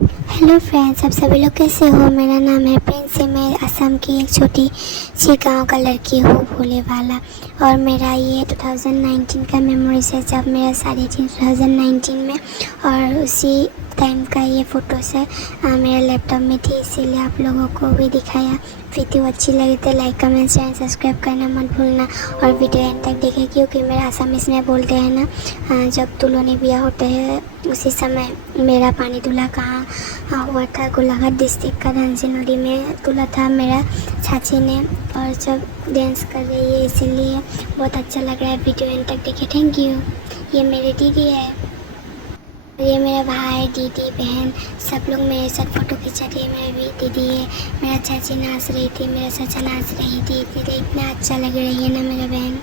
Hello friends, आप सभी लोग कैसे हो। मेरा नाम है प्रिंस। मैं असम की एक छोटी सी गांव का लड़की हूँ, भोले वाला। और मेरा ये 2019 का मेमोरीज है, जब मेरा शादी थी 2019 में। और उसी टाइम का ये फ़ोटोज़ है, मेरे लैपटॉप में थी, इसीलिए आप लोगों को भी दिखाया। वीडियो अच्छी लगी तो लाइक कमेंट शेयर सब्सक्राइब करना मत भूलना। और वीडियो एंड तक देखें, क्योंकि मेरा आसामीज़ में बोलते हैं ना, जब दुल्हन ब्याह होते हैं उसी समय मेरा पानी दूल्हा कहाँ हुआ था। गोलाघाट डिस्ट्रिक्ट का धनसिरी नदी में दूल्हा था मेरा चाची ने। और जब डांस कर रही है, इसीलिए बहुत अच्छा लग रहा है। वीडियो एंड तक देखे, थैंक यू। ये मेरी दीदी है, ये मेरा भाई, दीदी, बहन, सब लोग मेरे साथ फ़ोटो खिंचा रही है। मेरी भी दीदी है, मेरा चाची नाच रही थी, मेरा चाचा नाच रही थी, इतना अच्छा लग रही है ना मेरा बहन।